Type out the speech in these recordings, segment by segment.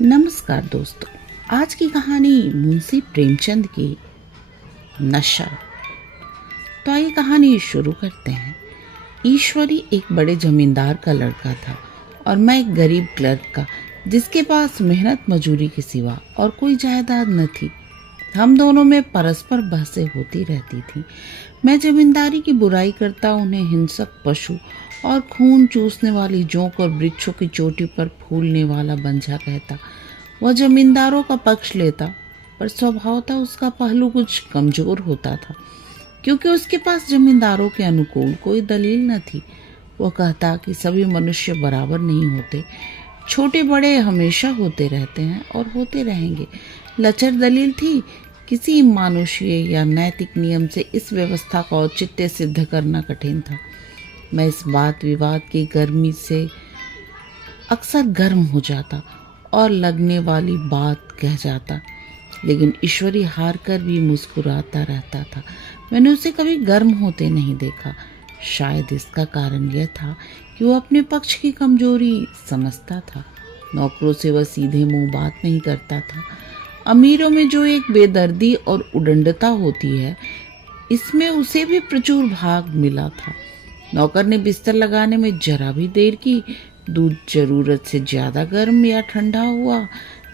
नमस्कार दोस्तों। आज की कहानी मुंशी प्रेमचंद की नशा। तो आइए कहानी शुरू करते हैं। ईश्वरी एक बड़े जमींदार का लड़का था और मैं एक गरीब क्लर्क का, जिसके पास मेहनत मजूरी के सिवा और कोई जायदाद न थी। हम दोनों में परस्पर बहसें होती रहती थी। मैं जमींदारी की बुराई करता, उन्हें हिंसक पशु और खून चूसने वाली जोंक और वृक्षों की चोटी पर फूलने वाला बंझा कहता। वह जमींदारों का पक्ष लेता, पर स्वभावतः उसका पहलू कुछ कमजोर होता था, क्योंकि उसके पास जमींदारों के अनुकूल कोई दलील न थी। वो कहता कि सभी मनुष्य बराबर नहीं होते, छोटे बड़े हमेशा होते रहते हैं और होते रहेंगे। लचर दलील थी। किसी मानुषीय या नैतिक नियम से इस व्यवस्था का औचित्य सिद्ध करना कठिन था। मैं इस बात विवाद की गर्मी से अक्सर गर्म हो जाता और लगने वाली बात कह जाता, लेकिन ईश्वरी हार कर भी मुस्कुराता रहता था। मैंने उसे कभी गर्म होते नहीं देखा। शायद इसका कारण यह था कि वो अपने पक्ष की कमजोरी समझता था। नौकरों से वह सीधे मुंह बात नहीं करता था। अमीरों में जो एक बेदर्दी और उदंडता होती है, इसमें उसे भी प्रचुर भाग मिला था। नौकर ने बिस्तर लगाने में जरा भी देर की, दूध जरूरत से ज्यादा गर्म या ठंडा हुआ,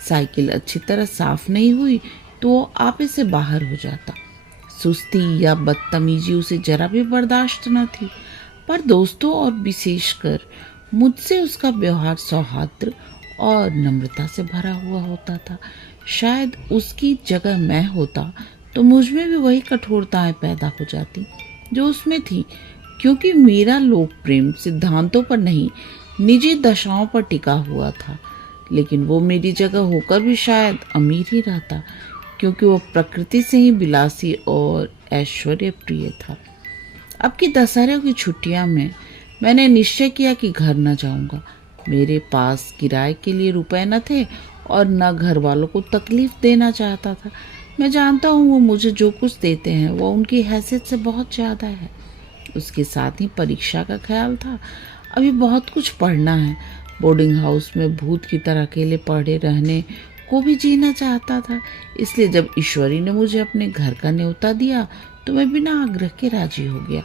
साइकिल अच्छी तरह साफ नहीं हुई तो वो आपे से बाहर हो जाता। सुस्ती या बदतमीजी उसे जरा भी बर्दाश्त न थी। पर दोस्तों और विशेषकर मुझसे उसका व्यवहार सौहार्द और नम्रता से भरा हुआ होता था। शायद उसकी जगह मैं होता तो मुझ में भी वही कठोरताएं पैदा हो जाती जो उसमें थी, क्योंकि मेरा लोक प्रेम सिद्धांतों पर नहीं, निजी दशाओं पर टिका हुआ था। लेकिन वो मेरी जगह होकर भी शायद अमीर ही रहता, क्योंकि वो प्रकृति से ही विलासी और ऐश्वर्य प्रिय था। अब की दशहरे की छुट्टियां में मैंने निश्चय किया कि घर न जाऊंगा। मेरे पास किराए के लिए रुपए न थे और न घर वालों को तकलीफ देना चाहता था। मैं जानता हूँ वो मुझे जो कुछ देते हैं वो उनकी हैसियत से बहुत ज़्यादा है। उसके साथ ही परीक्षा का ख्याल था। अभी बहुत कुछ पढ़ना है। बोर्डिंग हाउस में भूत की तरह अकेले पड़े रहने को भी जीना चाहता था। इसलिए जब ईश्वरी ने मुझे अपने घर का न्योता दिया तो मैं बिना आग्रह के राजी हो गया।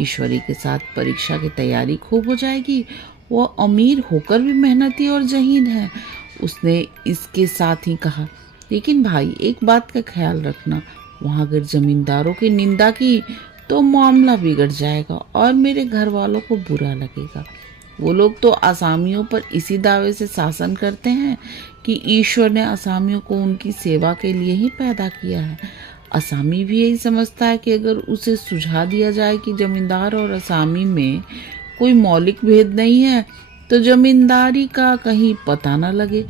ईश्वरी के साथ परीक्षा की तैयारी खूब हो जाएगी। वो अमीर होकर भी मेहनती और ज़हीन है, उसने इसके साथ ही कहा। लेकिन भाई, एक बात का ख्याल रखना, वहाँ अगर जमींदारों की निंदा की तो मामला बिगड़ जाएगा और मेरे घर वालों को बुरा लगेगा। वो लोग तो असामियों पर इसी दावे से शासन करते हैं कि ईश्वर ने असामियों को उनकी सेवा के लिए ही पैदा किया है। असामी भी यही समझता है कि अगर उसे सुझा दिया जाए कि जमींदार और असामी में कोई मौलिक भेद नहीं है तो जमींदारी का कहीं पता न लगे।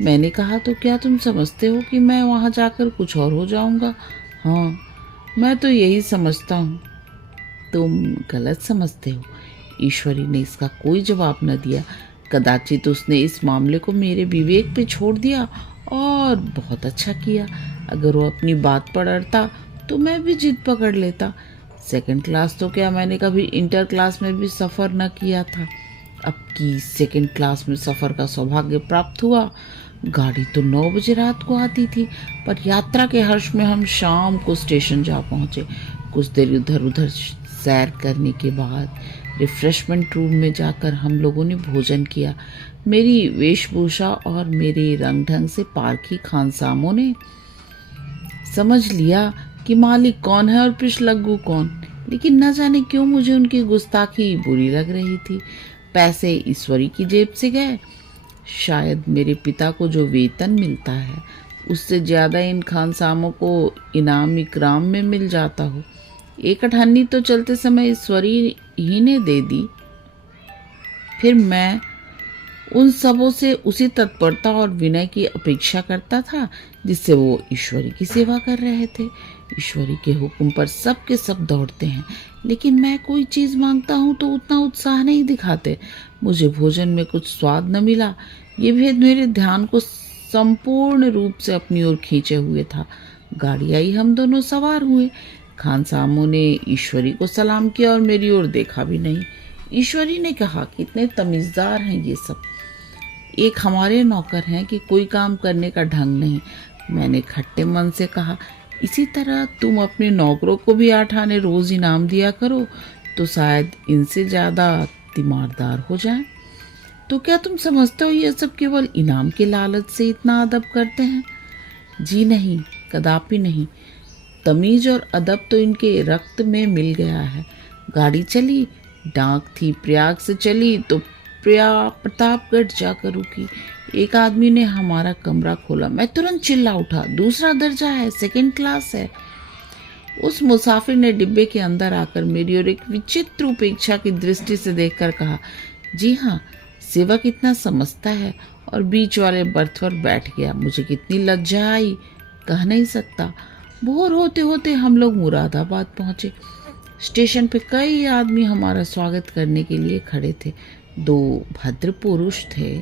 मैंने कहा, तो क्या तुम समझते हो कि मैं वहाँ जाकर कुछ और हो जाऊँगा? हाँ, मैं तो यही समझता हूँ। तुम गलत समझते हो। ईश्वरी ने इसका कोई जवाब न दिया। कदाचित उसने इस मामले को मेरे विवेक पे छोड़ दिया और बहुत अच्छा किया। अगर वो अपनी बात पर अड़ता तो मैं भी जिद पकड़ लेता। सेकंड क्लास तो क्या, मैंने कभी इंटर क्लास में भी सफ़र न किया था। अब की सेकंड क्लास में सफ़र का सौभाग्य प्राप्त हुआ। गाड़ी तो 9 बजे रात को आती थी, पर यात्रा के हर्ष में हम शाम को स्टेशन जा पहुँचे। कुछ देर इधर उधर सैर करने के बाद रिफ्रेशमेंट रूम में जाकर हम लोगों ने भोजन किया। मेरी वेशभूषा और मेरे रंग ढंग से पारखी खानसामों ने समझ लिया कि मालिक कौन है और पिछलग्गू कौन। लेकिन न जाने क्यों मुझे उनकी गुस्ताखी बुरी लग रही थी। पैसे ईश्वरी की जेब से गए। शायद मेरे पिता को जो वेतन मिलता है उससे ज़्यादा इन खानसामों को इनाम इकराम में मिल जाता हो। एक अठन्नी तो चलते समय ईश्वरी ही ने दे दी। फिर मैं उन सबों से उसी तत्परता और विनय की अपेक्षा करता था जिससे वो ईश्वरी की सेवा कर रहे थे। ईश्वरी के हुक्म पर सब के सब दौड़ते हैं, लेकिन मैं कोई चीज़ मांगता हूँ तो उतना उत्साह नहीं दिखाते। मुझे भोजन में कुछ स्वाद न मिला। ये भेद मेरे ध्यान को संपूर्ण रूप से अपनी ओर खींचे हुए था। गाड़ी आई, हम दोनों सवार हुए। खानसामों ने ईश्वरी को सलाम किया और मेरी ओर देखा भी नहीं। ईश्वरी ने कहा, कितने तमीज़दार हैं ये सब। एक हमारे नौकर हैं कि कोई काम करने का ढंग नहीं। मैंने खट्टे मन से कहा, इसी तरह तुम अपने नौकरों को भी 8 आने रोज इनाम दिया करो तो शायद इनसे ज़्यादा तीमारदार हो जाएं। तो क्या तुम समझते हो ये सब केवल इनाम के लालच से इतना अदब करते हैं? जी नहीं, कदापि नहीं। तमीज और अदब तो इनके रक्त में मिल गया है। गाड़ी चली, डाक थी प्रयाग से चली तो प्रतापगढ़ जाकर रुकी। एक आदमी ने हमारा कमरा खोला। मैं तुरंत चिल्ला उठा, दूसरा दर्जा है, सेकंड क्लास है। उस मुसाफिर ने डिब्बे के अंदर आकर मेरी और एक विचित्र उपेक्षा की दृष्टि से देखकर कहा, जी हाँ, सेवक इतना समझता है, और बीच वाले बर्थ पर बैठ गया। मुझे कितनी लज्जा आई, कह नहीं सकता। बोर होते होते हम लोग मुरादाबाद पहुंचे। स्टेशन पे कई आदमी हमारा स्वागत करने के लिए खड़े थे। 2 भद्र पुरुष थे,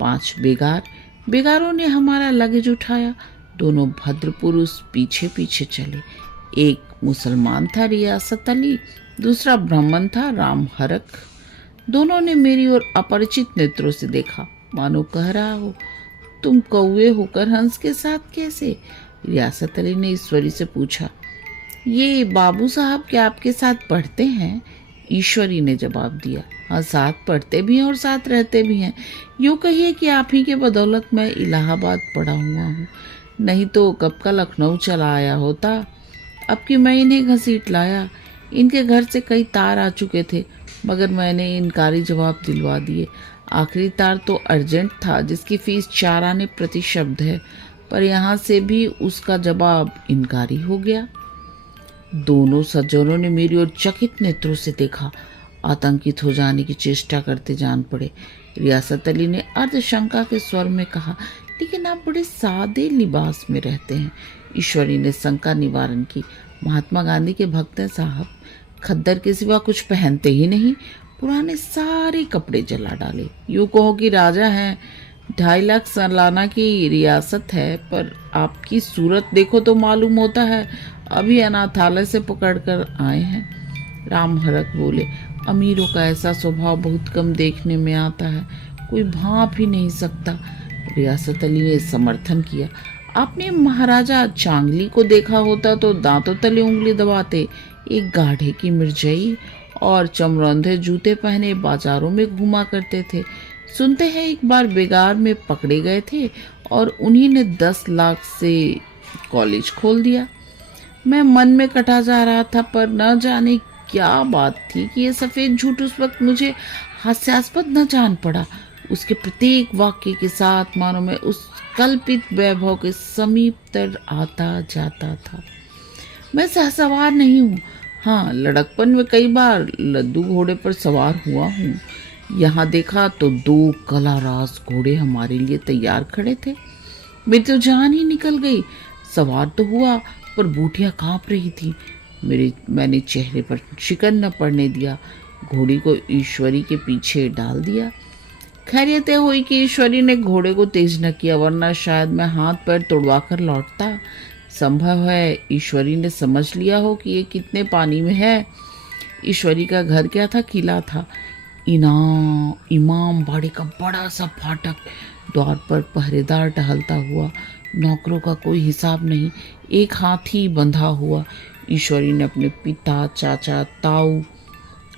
5 बेगार। बेगारों ने हमारा लगेज उठाया। दोनों भद्र पुरुष पीछे पीछे चले। एक मुसलमान था, रियासत अली, दूसरा ब्राह्मण था, राम हरक। दोनों ने मेरी ओर अपरिचित नेत्रों से देखा, मानो कह रहा हो, तुम कौवे होकर हंस के साथ कैसे? रियासत अली ने ईश्वरी से पूछा, ये बाबू साहब क्या आपके साथ पढ़ते हैं? ईश्वरी ने जवाब दिया, हाँ, साथ पढ़ते भी हैं और साथ रहते भी हैं। यूँ कहिए कि आप ही के बदौलत मैं इलाहाबाद पढ़ा हुआ हूँ, नहीं तो कब का लखनऊ चला आया होता। अब कि मैं इन्हें घसीट लाया। इनके घर से कई तार आ चुके थे, मगर मैंने इनकारी जवाब दिलवा दिए। आखिरी तार तो अर्जेंट था, जिसकी फीस 4 आने प्रति शब्द है, पर यहाँ से भी उसका जवाब इनकारी हो गया। दोनों सज्जनों ने मेरी ओर चकित नेत्रों से देखा, आतंकित हो जाने की चेष्टा करते जान पड़े। रियासत अली ने अर्धशंका के स्वर में कहा, लेकिन आप बड़े सादे लिबास में रहते हैं। ईश्वरी ने शंका निवारण की, महात्मा गांधी के भक्त हैं साहब, खद्दर के सिवा कुछ पहनते ही नहीं, पुराने सारे कपड़े जला डाले। यूँ कहो कि राजा हैं। 2.5 लाख सालाना की रियासत है, पर आपकी सूरत देखो तो मालूम होता है अभी अनाथालय से पकड़कर आए हैं। राम हरक बोले, अमीरों का ऐसा स्वभाव बहुत कम देखने में आता है, कोई भाप ही नहीं सकता। रियासत अली ने समर्थन किया, आपने महाराजा चांगली को देखा होता तो दांतों तले उंगली दबाते। एक गाढ़े की मिर्जई और चमरौंधे जूते पहने बाजारों में घूमा करते थे। सुनते हैं एक बार बेगार में पकड़े गए थे और उन्हीं ने 10 लाख से कॉलेज खोल दिया। मैं मन में कटा जा रहा था, पर न जाने क्या बात थी कि ये सफ़ेद झूठ उस वक्त मुझे हास्यास्पद न जान पड़ा। उसके प्रत्येक वाक्य के साथ मानो मैं उस कल्पित वैभव के समीप तर आता जाता था। मैं सहसवार नहीं हूँ। हाँ, लड़कपन में कई बार लद्दू घोड़े पर सवार हुआ हूँ। यहाँ देखा तो 2 कलारास घोड़े हमारे लिए तैयार खड़े थे। मेरी तो जान ही निकल गई। सवार तो हुआ, पर बूटियाँ काँप रही थी। मैंने चेहरे पर शिकन न पड़ने दिया। घोड़ी को ईश्वरी के पीछे डाल दिया। खैरियत हुई कि ईश्वरी ने घोड़े को तेज न किया, वरना शायद मैं हाथ पैर तोड़वा कर लौटता। संभव है ईश्वरी ने समझ लिया हो कि ये कितने पानी में है। ईश्वरी का घर क्या था? किला था। इमाम बाड़े का बड़ा सा फाटक, द्वार पर पहरेदार टहलता हुआ, नौकरों का कोई हिसाब नहीं, एक हाथी बंधा हुआ। ईश्वरी ने अपने पिता, चाचा, ताऊ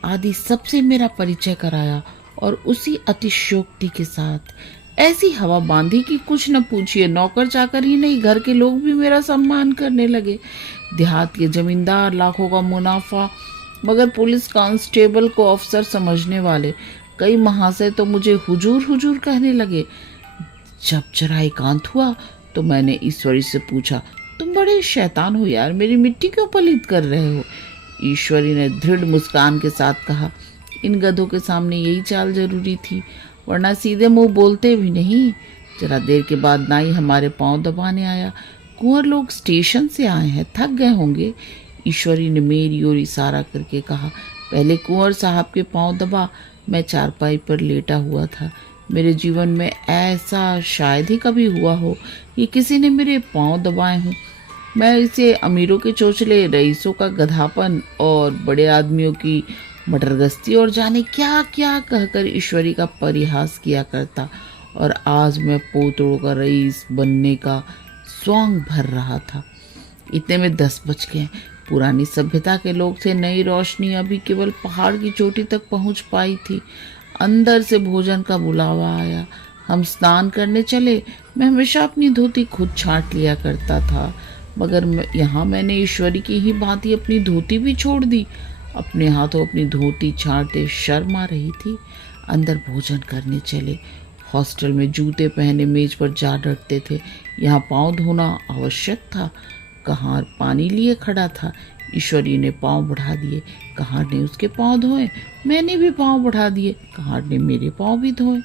आदि सबसे मेरा परिचय कराया, और उसी अतिशयोक्ति के साथ ऐसी हवा बांधी कि कुछ न पूछिए। नौकर चाकर ही नहीं, घर के लोग भी मेरा सम्मान करने लगे। देहात के जमींदार, लाखों का मुनाफा, मगर पुलिस कांस्टेबल को अफसर समझने वाले कई महाशय तो मुझे हुजूर हुजूर कहने लगे। जब जरा एकांत हुआ तो मैंने ईश्वरी से पूछा, तुम बड़े शैतान हो यार, मेरी मिट्टी क्यों पलीत कर रहे हो? ईश्वरी ने दृढ़ मुस्कान के साथ कहा, इन गधों के सामने यही चाल जरूरी थी, वरना सीधे मुंह बोलते भी नहीं। जरा देर के बाद नाई हमारे पांव दबाने आया। कुंवर लोग स्टेशन से आए हैं, थक गए होंगे। ईश्वरी ने मेरी ओर इशारा करके कहा, पहले कुंवर साहब के पांव दबा। मैं चारपाई पर लेटा हुआ था। मेरे जीवन में ऐसा शायद ही कभी हुआ हो कि किसी ने मेरे पांव दबाए हों। मैं इसे अमीरों के चोचले, रईसों का गधापन और बड़े आदमियों की मटरगस्ती और जाने क्या क्या कहकर ईश्वरी का परिहास किया करता, और आज मैं पोतड़ों का रईस बनने का स्वांग भर रहा था। इतने में 10 बज गए। पुरानी सभ्यता के लोग थे, नई रोशनी अभी केवल पहाड़ की चोटी तक पहुंच पाई थी। अंदर से भोजन का बुलावा आया। हम स्नान करने चले। मैं हमेशा अपनी धोती खुद छांट लिया करता था, मगर यहाँ मैंने ईश्वरी की ही भांति अपनी धोती भी छोड़ दी। अपने हाथों अपनी धोती छांटे शर्म आ रही थी। अंदर भोजन करने चले। हॉस्टल में जूते पहने मेज पर जा डटते थे। यहाँ पाँव धोना आवश्यक था। कहार पानी लिए खड़ा था। ईश्वरी ने पाँव बढ़ा दिए। कहार ने उसके पाँव धोए। मैंने भी पाँव बढ़ा दिए। कहार ने मेरे पाँव भी धोए।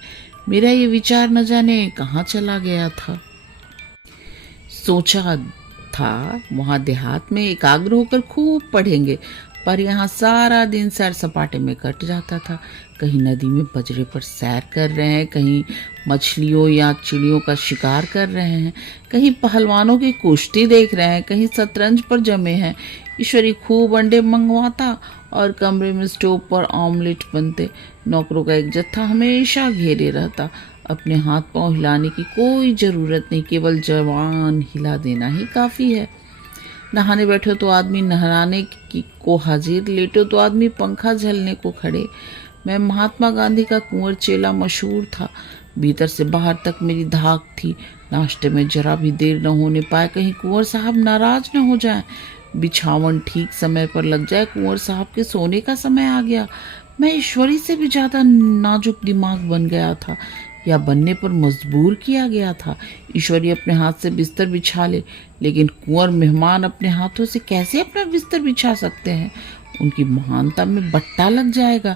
मेरा ये विचार न जाने कहाँ चला गया था। सोचा था वहाँ देहात में एकाग्र होकर खूब पढ़ेंगे, पर यहाँ सारा दिन सैर सपाटे में कट जाता था। कहीं नदी में बजरे पर सैर कर रहे हैं, कहीं मछलियों या चिड़ियों का शिकार कर रहे हैं, कहीं पहलवानों की कुश्ती देख रहे हैं, कहीं शतरंज पर जमे हैं। ईश्वरी खूब अंडे मंगवाता और कमरे में स्टोव पर ऑमलेट बनते। नौकरों का एक जत्था हमेशा घेरे रहता। अपने हाथ पांव हिलाने की कोई ज़रूरत नहीं, केवल जवान हिला देना ही काफ़ी है। नहाने बैठो तो आदमी नहलाने की को हाजिर, लेटो तो आदमी पंखा झलने को खड़े। मैं महात्मा गांधी का कुंवर चेला मशहूर था। भीतर से बाहर तक मेरी धाक थी। नाश्ते में जरा भी देर न होने पाए, कहीं कुंवर साहब नाराज न हो जाएं। बिछावन ठीक समय पर लग जाए, कुंवर साहब के सोने का समय आ गया। मैं ईश्वरी से भी ज़्यादा नाजुक दिमाग बन गया था, या बनने पर मजबूर किया गया था। ईश्वरी अपने हाथ से बिस्तर बिछा ले, लेकिन कुंवर मेहमान अपने हाथों से कैसे अपना बिस्तर बिछा सकते हैं? उनकी महानता में बट्टा लग जाएगा।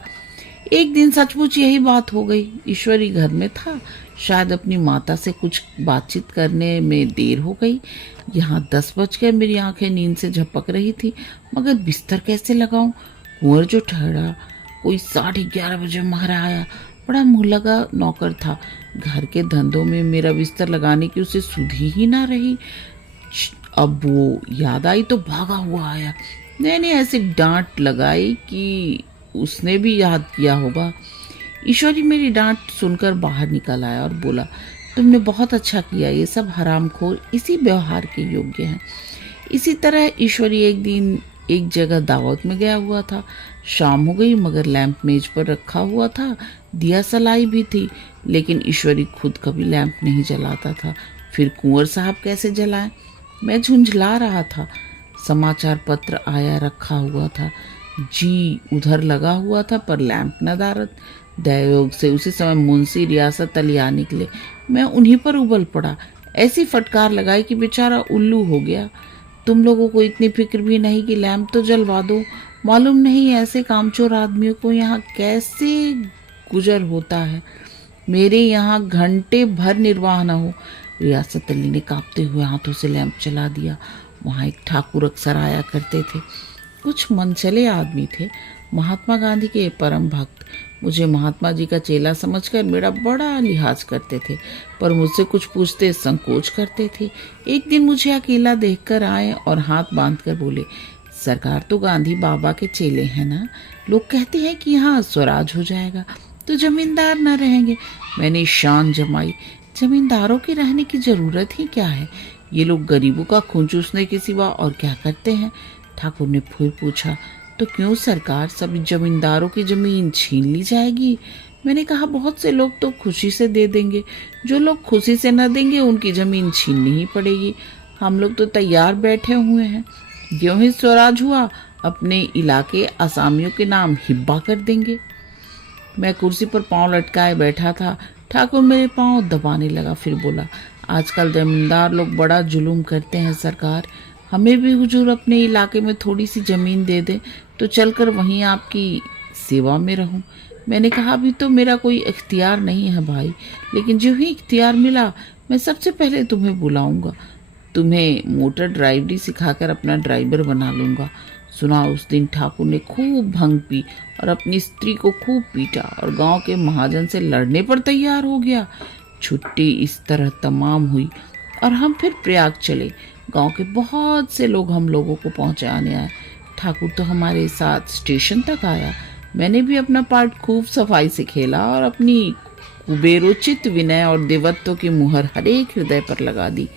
एक दिन सचमुच यही बात हो गई। ईश्वरी घर में था। शायद अपनी माता से कुछ बातचीत करने में देर हो गई। यहाँ 10 बज गए। मेरी आंखें नींद से झपक रही थी, मगर बिस्तर कैसे लगाऊं? कुंवर जो ठहरा कोई 11:30 बजे मारा आया। बड़ा मुँह लगा नौकर था। घर के धंधों में मेरा बिस्तर लगाने की उसे सुधी ही ना रही। अब वो याद आई तो भागा हुआ आया। मैंने ऐसी डांट लगाई कि उसने भी याद किया होगा। ईश्वरी मेरी डांट सुनकर बाहर निकल आया और बोला, तुमने बहुत अच्छा किया। ये सब हरामखोर इसी व्यवहार के योग्य हैं। इसी तरह ईश्वरी एक दिन एक जगह दावत में गया हुआ था। शाम हो गई, मगर लैंप मेज पर रखा हुआ था। दिया सलाई भी थी, लेकिन ईश्वरी खुद कभी लैंप नहीं जलाता था। फिर कुंवर साहब कैसे जलाएं? मैं झुंझला रहा था। समाचार पत्र आया रखा हुआ था। जी उधर लगा हुआ था, पर लैंप नदारद। दैवयोग से उसी समय मुंशी रियासत अली आ निकले। मैं उन्हीं पर उबल पड़ा। ऐसी फटकार लगाई कि बेचारा उल्लू हो गया। तुम लोगों को इतनी फिक्र भी नहीं कि लैंप तो जलवा दो। मालूम नहीं ऐसे कामचोर आदमियों को यहाँ कैसे गुजर होता है। मेरे यहाँ घंटे भर निर्वाह न हो। रियासत अली ने कांपते हुए हाथों से लैंप जला दिया। वहाँ एक ठाकुर अक्सर आया करते थे। कुछ मनचले आदमी थे, महात्मा गांधी के परम भक्त। मुझे महात्मा जी का चेला समझकर मेरा बड़ा लिहाज करते थे, पर मुझसे कुछ पूछते संकोच करते थे। एक दिन मुझे अकेला देखकर आए और हाथ बांधकर बोले, सरकार तो गांधी बाबा के चेले हैं ना। लोग कहते हैं कि यहाँ स्वराज हो जाएगा तो जमींदार न रहेंगे। मैंने शान जमाई, जमींदारों के रहने की जरूरत ही क्या है? ये लोग गरीबों का खून चूसने के सिवा और क्या करते हैं? ठाकुर ने फिर पूछा, तो क्यों सरकार सभी जमींदारों की जमीन छीन ली जाएगी? मैंने कहा, बहुत से लोग तो खुशी से दे देंगे। जो लोग खुशी से न देंगे उनकी जमीन छीननी ही पड़ेगी। हम लोग तो तैयार बैठे हुए हैं। ज्यों ही स्वराज हुआ अपने इलाके असामियों के नाम हिब्बा कर देंगे। मैं कुर्सी पर पांव लटकाए बैठा था। ठाकुर मेरे पांव दबाने लगा, फिर बोला, आजकल जमींदार लोग बड़ा जुलूम करते हैं सरकार। हमें भी हुजूर अपने इलाके में थोड़ी सी ज़मीन दे दे तो चलकर वहीं आपकी सेवा में रहूं। मैंने कहा, अभी तो मेरा कोई इख्तियार नहीं है भाई, लेकिन जो ही इख्तियार मिला मैं सबसे पहले तुम्हें बुलाऊंगा। तुम्हें मोटर ड्राइवरी सिखाकर अपना ड्राइवर बना लूँगा। सुना उस दिन ठाकुर ने खूब भंग पी और अपनी स्त्री को खूब पीटा और गांव के महाजन से लड़ने पर तैयार हो गया। छुट्टी इस तरह तमाम हुई और हम फिर प्रयाग चले। गांव के बहुत से लोग हम लोगों को पहुंचाने आए। ठाकुर तो हमारे साथ स्टेशन तक आया। मैंने भी अपना पार्ट खूब सफाई से खेला और अपनी कुबेरोचित विनय और देवत्व की मुहर हर एक हृदय पर लगा दी।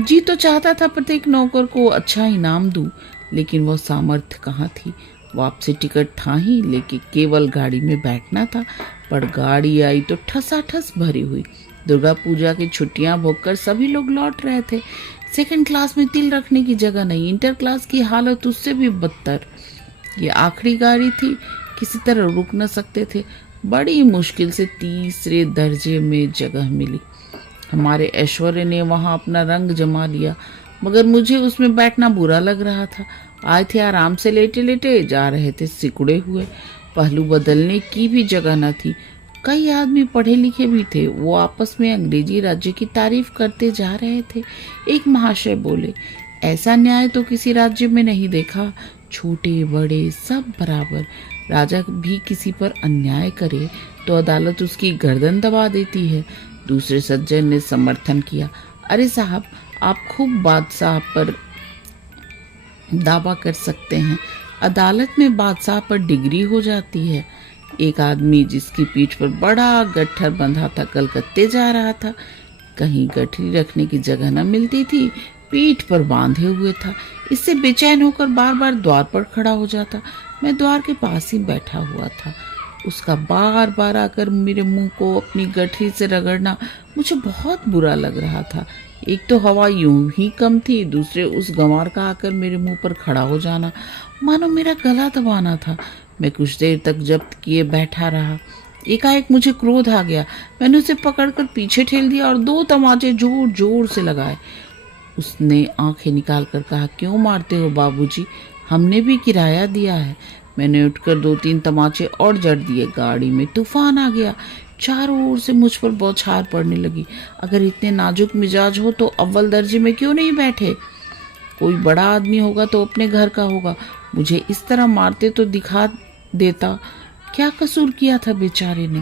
जी तो चाहता था प्रत्येक नौकर को अच्छा इनाम दूं, लेकिन वह सामर्थ्य कहाँ थी। वापसी टिकट था ही, लेकिन केवल गाड़ी में बैठना था। पर गाड़ी आई तो ठसाठस भरी हुई। दुर्गा पूजा की छुट्टियां भोगकर सभी लोग लौट रहे थे। सेकंड क्लास में तिल रखने की जगह नहीं, इंटर क्लास की हालत उससे भी बदतर। ये आखिरी गाड़ी थी, किसी तरह रुक न सकते थे। बड़ी मुश्किल से तीसरे दर्जे में जगह मिली। हमारे ऐश्वर्य ने वहां अपना रंग जमा लिया, मगर मुझे उसमें बैठना बुरा लग रहा था। आए थे आराम से लेटे लेटे, जा रहे थे सिकुड़े हुए। पहलू बदलने की भी जगह न थी। कई आदमी पढ़े लिखे भी थे, वो आपस में अंग्रेजी राज्य की तारीफ करते जा रहे थे। एक महाशय बोले, ऐसा न्याय तो किसी राज्य में नहीं देखा। छोटे बड़े सब बराबर। राजा भी किसी पर अन्याय करे तो अदालत उसकी गर्दन दबा देती है। दूसरे सज्जन ने समर्थन किया, अरे साहब, आप खूब बादशाह पर दावा कर सकते हैं, अदालत में बादशाह पर डिग्री हो जाती है। एक आदमी जिसकी पीठ पर बड़ा गट्ठर बंधा था कलकत्ते जा रहा था। कहीं गठरी रखने की जगह न मिलती थी, पीठ पर बांधे हुए था। इससे बेचैन होकर बार बार द्वार पर खड़ा हो जाता। मैं द्वार के पास ही बैठा हुआ था। उसका बार बार आकर मेरे मुंह को अपनी गठरी से रगड़ना मुझे बहुत बुरा लग रहा था। एक तो हवा यूं ही कम थी, दूसरे उस गंवार का आकर मेरे मुंह पर खड़ा हो जाना मानो मेरा गला दबाना था। मैं कुछ देर तक जब्त किए बैठा रहा। एकाएक मुझे क्रोध आ गया। मैंने उसे पकड़कर पीछे ठेल दिया और 2 तमाचे जोर जोर से लगाए। उसने आंखें निकाल कर कहा, क्यों मारते हो बाबूजी, हमने भी किराया दिया है। मैंने उठकर 2-3 तमाचे और जड़ दिए। गाड़ी में तूफान आ गया। चारों ओर से मुझ पर बौछार पड़ने लगी। अगर इतने नाजुक मिजाज हो तो अव्वल दर्जे में क्यों नहीं बैठे? कोई बड़ा आदमी होगा तो अपने घर का होगा। मुझे इस तरह मारते तो दिखा देता। क्या कसूर किया था बेचारे ने?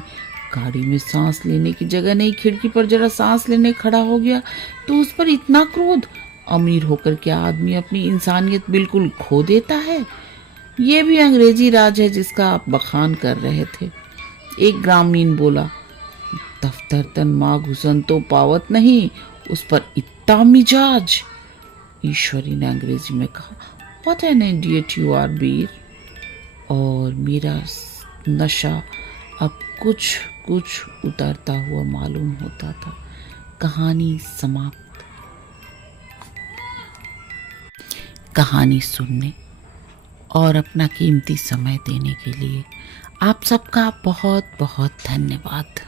गाड़ी में सांस लेने की जगह नहीं, खिड़की पर जरा सांस लेने खड़ा हो गया तो उस पर इतना क्रोध। अमीर होकर क्या आदमी अपनी इंसानियत बिल्कुल खो देता है? ये भी अंग्रेजी राज है जिसका आप बखान कर रहे थे। एक ग्रामीण बोला, दफ्तर तन माँ घुसन तो पावत नहीं, उस पर इतना मिजाज। ईश्वरी ने अंग्रेजी में कहा, what an idiot you are Veer. और मेरा नशा अब कुछ कुछ उतरता हुआ मालूम होता था। कहानी समाप्त। कहानी सुनने और अपना कीमती समय देने के लिए आप सबका बहुत बहुत धन्यवाद।